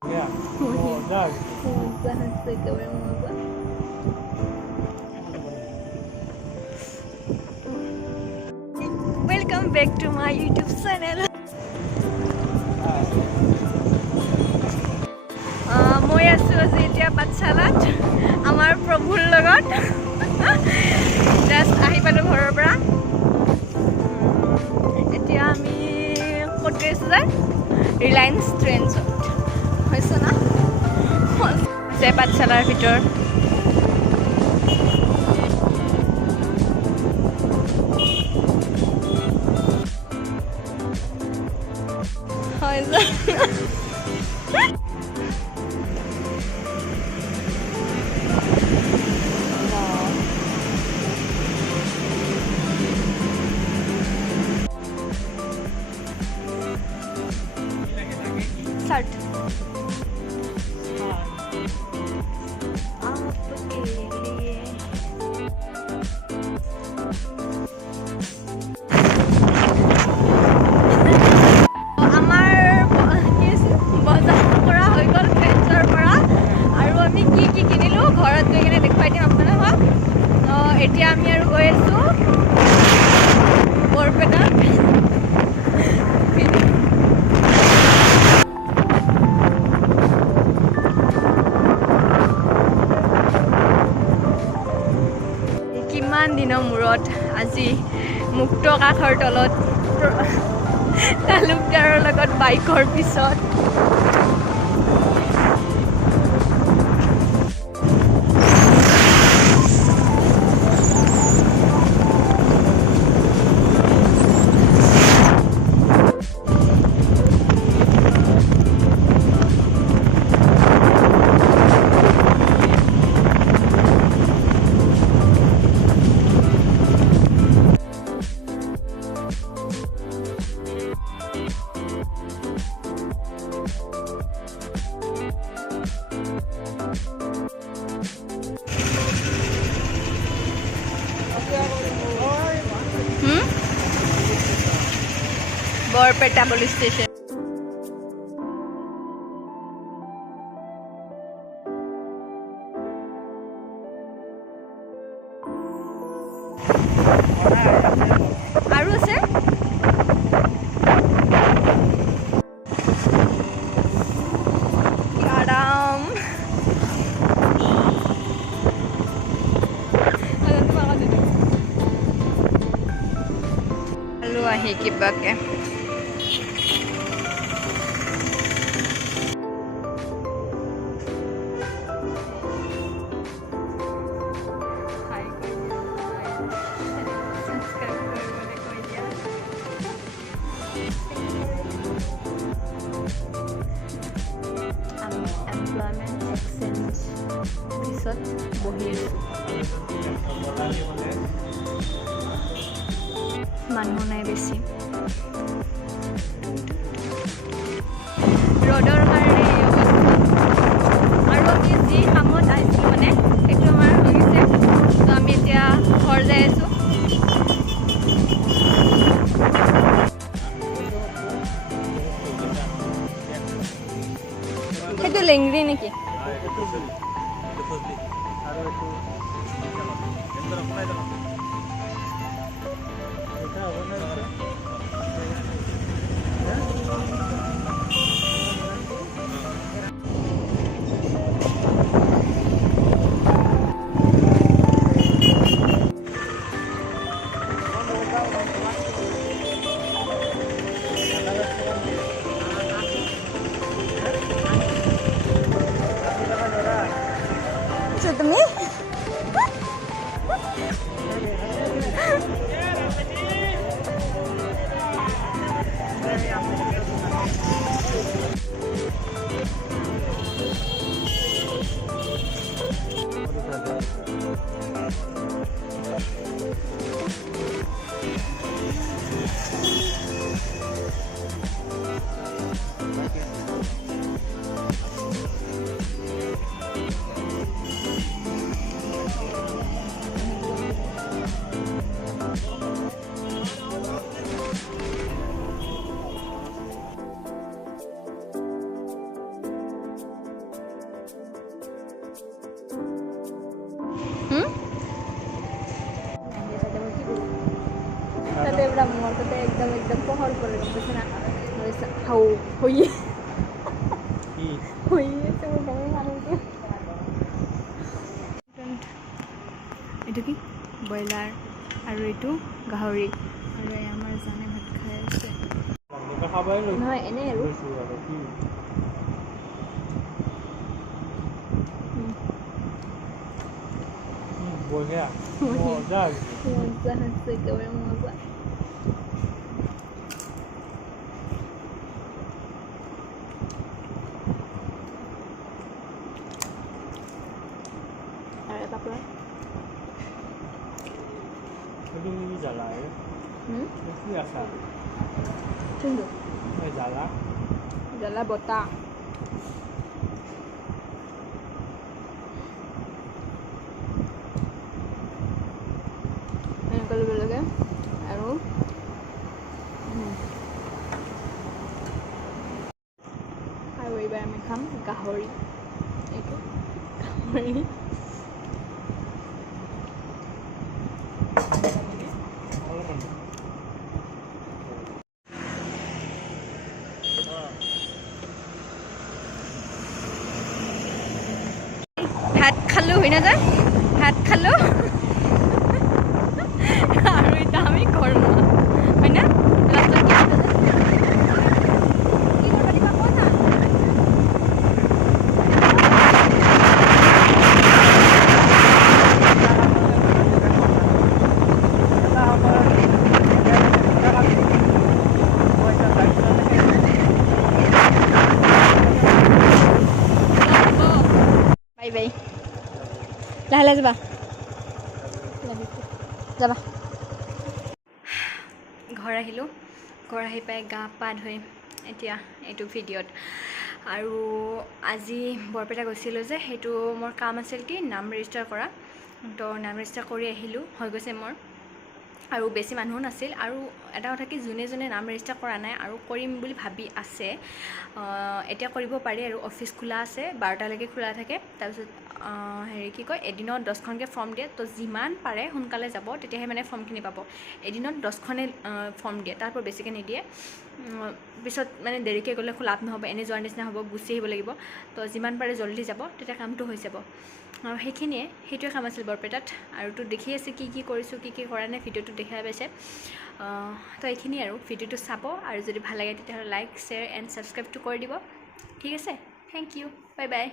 Ya, mozza. Mozza হচ্ছে একেবারে মজা। Welcome back to my YouTube channel. মই আছোঁ আজি এতিয়া পাঠশালাত আমাৰ প্ৰভুৰ লগত জাষ্ট আহি পালোঁ ঘৰৰ পৰা। এতিয়া আমি ক'ত গৈছোঁ যে ৰিলায়েন্স ট্ৰেণ্ডছত হৈছে না যে পাঠশালাৰ ভিতৰত হয় যে शर्ट आपके लिए আমাৰ বজাৰ কৰা হৈ গ'ল ফ্ৰেণ্ডছৰ পৰা আৰু আমি কি কি কিনিলোঁ ঘৰত গৈ কিনে দেখুৱাই দিম আপোনালোকক। এতিয়া আমি আৰু গৈ আছোঁ বৰপেটা। কিমান দিনৰ মূৰত আজি মুক্ত আকাশৰ তলত তালুকদাৰৰ লগত বাইকৰ পিছত Barpeta police station. আৰু আছে আৰাম আলু আহি কিবাকে এমপ্লয়মেণ্ট এক্সচেঞ্জ পিছত বহি আছোঁ। মানুহ নাই বেছি ৰ'দৰ কাৰণে আৰু আমি যি কামত আহিছিলোঁ মানে সেইটো আমাৰ হৈ গৈছে। ত' আমি এতিয়া ঘৰ যাই আছোঁ। সেইটো লেংৰি নেকি? তুমি তাতে পুৰা মোৰ তাতে একদম পোহৰ পৰে গম না হাও হৈ আছে মোৰ ঘৰৰ মানুহটো এইটো কি ব্ৰইলাৰ আৰু এইটো গাহৰি আৰু আমাৰ জানে ভাত খাই আছে নহয় এনেই আৰু বঢ়িয়া মজা মজা আছে একেবাৰে মজা আৰু এটা পৰা itu jalan ya itu biasa tunggu jalan botak এনেকৈ ল'ব লাগে আৰু এইবাৰ আমি খাম গাহৰি এইটো গাহৰি ভাত খালোঁ হয় না যায় ভাত খালোঁ আৰু এটা আমি কৰ্ম হয় না লাষ্টত কি কৰিব দিবা কোৱা না বাই বাই লাহে লাহে যাবা যাবা ঘৰ আহিলোঁ ঘৰ আহি পাই গা পা ধুই এতিয়া এইটো ভিডিঅ'ত আৰু আজি বৰপেটা গৈছিলোঁ যে সেইটো মোৰ কাম আছিল কি নাম ৰেজিষ্টাৰ কৰা তো নাম ৰেজিষ্টাৰ কৰি আহিলোঁ হৈ গৈছে মোৰ আৰু বেছি মানুহো নাছিল আৰু এটা কথা কি যোনে যোনে নাম ৰেজিষ্টাৰ কৰা নাই আৰু কৰিম বুলি ভাবি আছে এতিয়া কৰিব পাৰি আৰু অফিচ খোলা আছে 12টালৈকে খোলা থাকে তাৰপিছত হেৰি কি কয় এদিনত 10খনকৈ ফৰ্ম দিয়ে তো যিমান পাৰে সোনকালে যাব তেতিয়াহে মানে ফৰ্মখিনি পাব এদিনত 10খনে ফৰ্ম দিয়ে তাৰপৰা বেছিকৈ নিদিয়ে পিছত মানে দেৰিকৈ গ'লে লাভ নহ'ব এনে যোৱাৰ নিচিনা হ'ব গুচি আহিব লাগিব তো যিমান পাৰে জল্দি যাব তেতিয়া কামটো হৈ যাব আৰু সেইটোৱে কাম আছিল বৰপেটাত আৰু তো দেখি আছে কি কৰিছোঁ কি কৰা নাই ভিডিঅ'টো দেখাই পাইছে তো এইখিনি আৰু ভিডিঅ'টো চাব আৰু যদি ভাল লাগে তেতিয়াহ'লে লাইক শ্বেয়াৰ এণ্ড ছাবস্ক্ৰাইবটো কৰি দিব ঠিক আছে থেংক ইউ বাই বাই